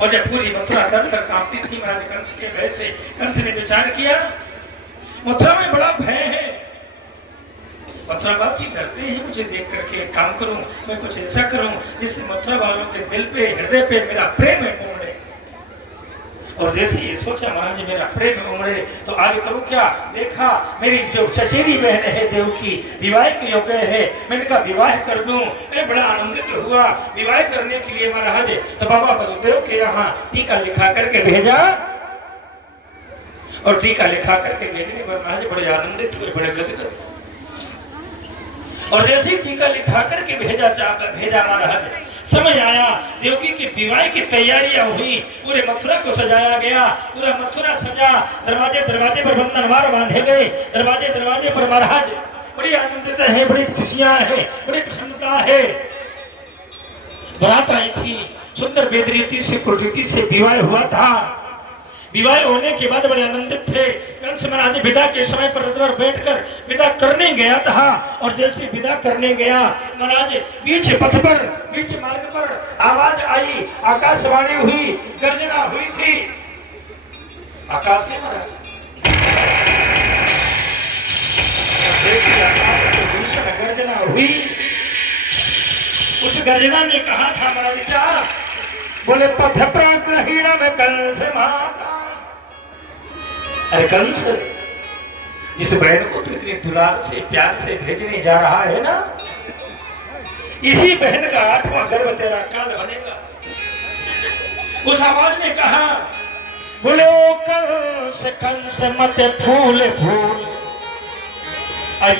और जब पूरी मथुरा डर कर कांपती थी महाराज कंस के भय से, कंस ने विचार किया मथुरा में बड़ा भय है, मथुरावासी डरते हैं मुझे देख करके, एक काम करूं मैं कुछ ऐसा करूं जिससे मथुरा वालों के दिल पे हृदय पे मेरा प्रेम है उमड़े। और जैसे ही सोचा महाराज मेरा प्रेम उमड़े तो आज करूं क्या, देखा मेरी जो चचेरी बहन है देवकी विवाह के योग्य है, मैं इनका विवाह कर दूं। मैं बड़ा आनंदित हुआ, विवाह करने के लिए महाराज तो बाबा वसुदेव के यहाँ टीका लिखा करके भेजा, और टीका लिखा करके भेजने पर महाराज बड़े आनंदित हुए, बड़े गदगद। और जैसे ही टीका लिखा करके भेजा महाराज, समय आया देवकी के विवाह की तैयारियां हुई, पूरे मथुरा को सजाया गया, पूरा मथुरा सजा, दरवाजे दरवाजे पर बंधनवार बांधे गए, दरवाजे दरवाजे पर महाराज बड़ी आनंदित है, बड़ी खुशियां है, बड़ी प्रसन्नता है। बारात आई थी, सुंदर वेदरीति से कुलरीति से विवाह हुआ था। विवाह होने के बाद बड़े आनंदित थे। कंस महाराज विदा के समय पर रथ पर बैठकर विदा करने गया था, और जैसे विदा करने गया महाराज बीच पथ पर, बीच मार्ग पर आवाज आई, आकाशवाणी हुई, गर्जना हुई थी आकाश से महाराज। भीषण गर्जना हुई, उस गर्जना ने कहा था महाराज क्या, बोले पथ प्रहीण में कंस माता। अरे कंस, जिस बहन को तू इतने दुलार से प्यार से भेजने जा रहा है ना, इसी बहन का 8वां गर्भ तेरा काल बनेगा। उस आवाज ने कहा, बोले ओ कंस कंस मत फूल फूल,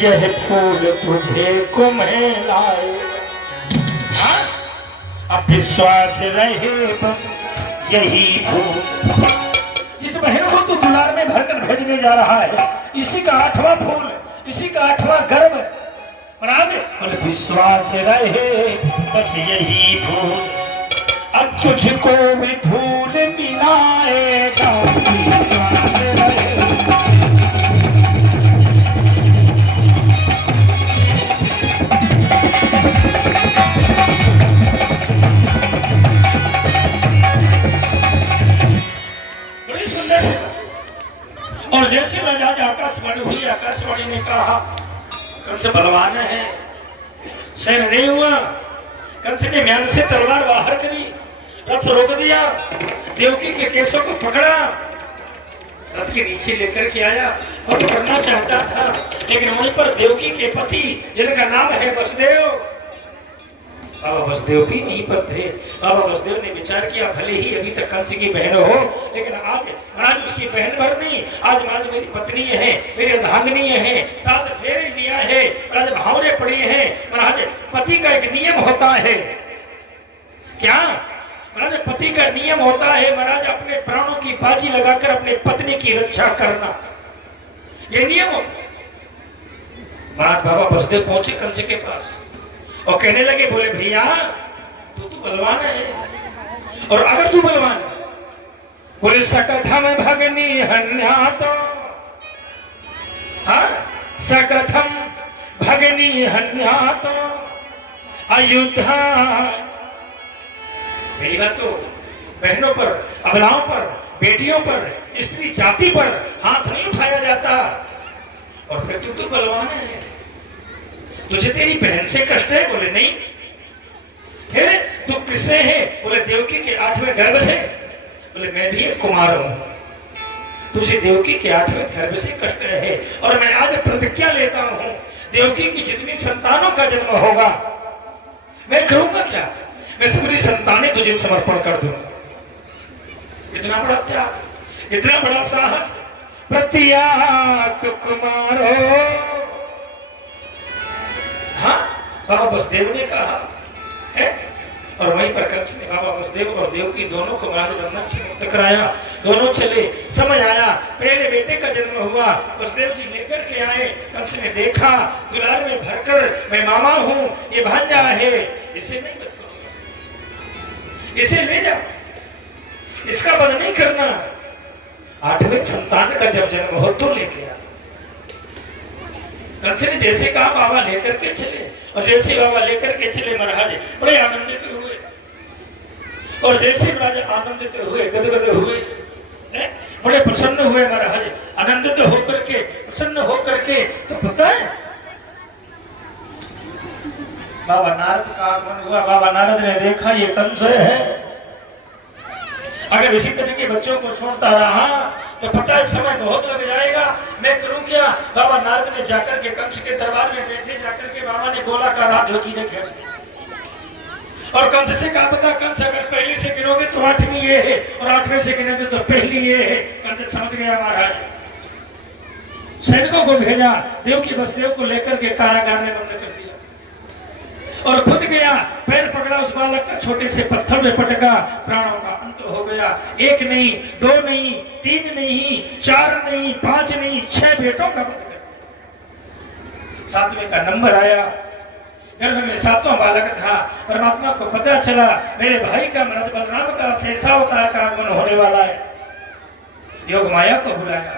यह फूल तुझे को मैं लाए। अब विश्वास रहे बस यही फूल, जिस बहन को तू दुलार में भरकर भेजने जा रहा है, इसी का 8वां फूल, इसी का 8वां गर्भ। महाराज बोले विश्वास रहे बस यही फूल, अब तुझको भी फूल मिलाएगा। और जैसे महाराज आकाशवाणी हुई, आकाशवाणी ने कहा कंस बलवान है, सहन नहीं हुआ। कंस ने म्यान से तलवार बाहर करी, रथ रोक दिया, देवकी के केसों को पकड़ा, रथ के नीचे लेकर के आया और करना चाहता था, लेकिन वहीं पर देवकी के पति जिनका नाम है वसुदेव, बाबा वसुदेव भी यहीं पर थे। बाबा वसुदेव ने विचार किया भले ही अभी तक कंस की बहन हो, लेकिन आज महाराज उसकी बहन भर नहीं, आज महाराज मेरी पत्नी है, मेरी अर्धांगिनी है, साथ फेरे लिया है, महाराज भावरे पड़ी है। महाराज पति का एक नियम होता है, क्या महाराज पति का नियम होता है महाराज अपने प्राणों की बाजी लगाकर अपने पत्नी की रक्षा करना, ये नियम होता है। महाराज बाबा वसुदेव पहुंचे कंस के पास और कहने लगे, बोले भैया तू तो बलवान है, और अगर तू बलवान है, बोले सकथम भगनी हन्यातो, हाँ सकथम भगनी हन्यातो अयुद्धा। मेरी बात तो बहनों पर, अबलाओं पर, बेटियों पर, स्त्री जाति पर हाथ नहीं उठाया जाता, और फिर तू तो बलवान है, तुझे तेरी बहन से कष्ट है? बोले नहीं। फिर तू किससे है? बोले देवकी के 8वें गर्भ से। बोले मैं भी एक कुमार हूं, तुझे देवकी के 8वें गर्भ से कष्ट है, और मैं आज प्रतिज्ञा लेता हूं देवकी की जितनी संतानों का जन्म होगा मैं करूंगा क्या, मैं सबरी संतानें तुझे समर्पण कर दूंगा। इतना बड़ा त्याग, इतना बड़ा साहस, प्रत्यात कुमारो। हाँ बाबा वसुदेव ने कहा है, और वहीं पर कंस ने बाबा वसुदेव और देवकी दोनों को महाराज बंधन से मुक्त कराया। दोनों चले, समय आया, पहले बेटे का जन्म हुआ, वसुदेव जी लेकर के आए। कंस ने देखा, दुलार में भरकर मैं मामा हूँ, ये भांजा है, इसे नहीं बदलो, इसे ले जाओ, इसका वध नहीं करना। 8वें संतान का जब जन्म हो तो लेके आ। कंस ने जैसे कहा बाबा लेकर के चले, और जैसे बाबा लेकर के चले महाराज बड़े आनंदित हुए। और जैसे राजा आनंदित हुए, गदगद हुए, बड़े प्रसन्न हुए महाराज, आनंदित होकर के, प्रसन्न होकर के, तो पता है बाबा नारद का आगमन हुआ। बाबा नारद ने देखा ये कंस है, अगर इसी तरह के बच्चों को छोड़ता रहा तो पता है समय बहुत लग जाएगा, मैं करूं क्या। बाबा नारद ने जाकर के कंस के दरबार में बैठे, जाकर के बाबा ने गोलाकार हाथ धोती ने खींच दी और कंस से कहा, बता कंस अगर पहली से गिनोगे तो 8वीं ये है और 8वें से गिनोगे तो पहली ये है। कंस समझ गया महाराज, सैनिकों को भेजा, देव की वसुदेव को लेकर के कारागार में बंद कर दिया और खुद गया, पैर पकड़ा उस बालक का, छोटे से पत्थर में पटका, प्राणों का अंत हो गया। 1 नहीं, 2 नहीं, 3 नहीं, 4 नहीं, 5 नहीं, 6 बेटों का वध कर दिया। 7वें का नंबर आया, गर्भ में 7वां बालक था। परमात्मा को पता चला मेरे भाई का महाराज बलराम का शेषावतार का आगमन होने वाला है। योग माया को बुलाया,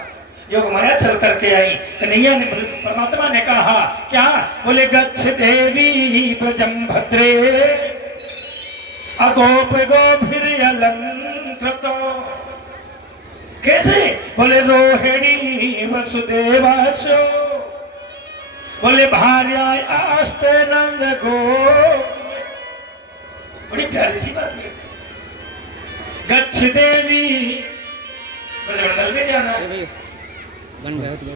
योग माया चल करके आई। कन्हैया ने, परमात्मा ने कहा क्या? बोले गच्छ देवी ब्रजम भद्रे अगोप गोभिर अलंकृतो। कैसे? बोले रोहिणी वसुदेवासो, बोले भार्या आस्ते नंद गो। बड़ी प्यारी सी बात है। गच्छ देवी ब्रजमंडल में जाना है।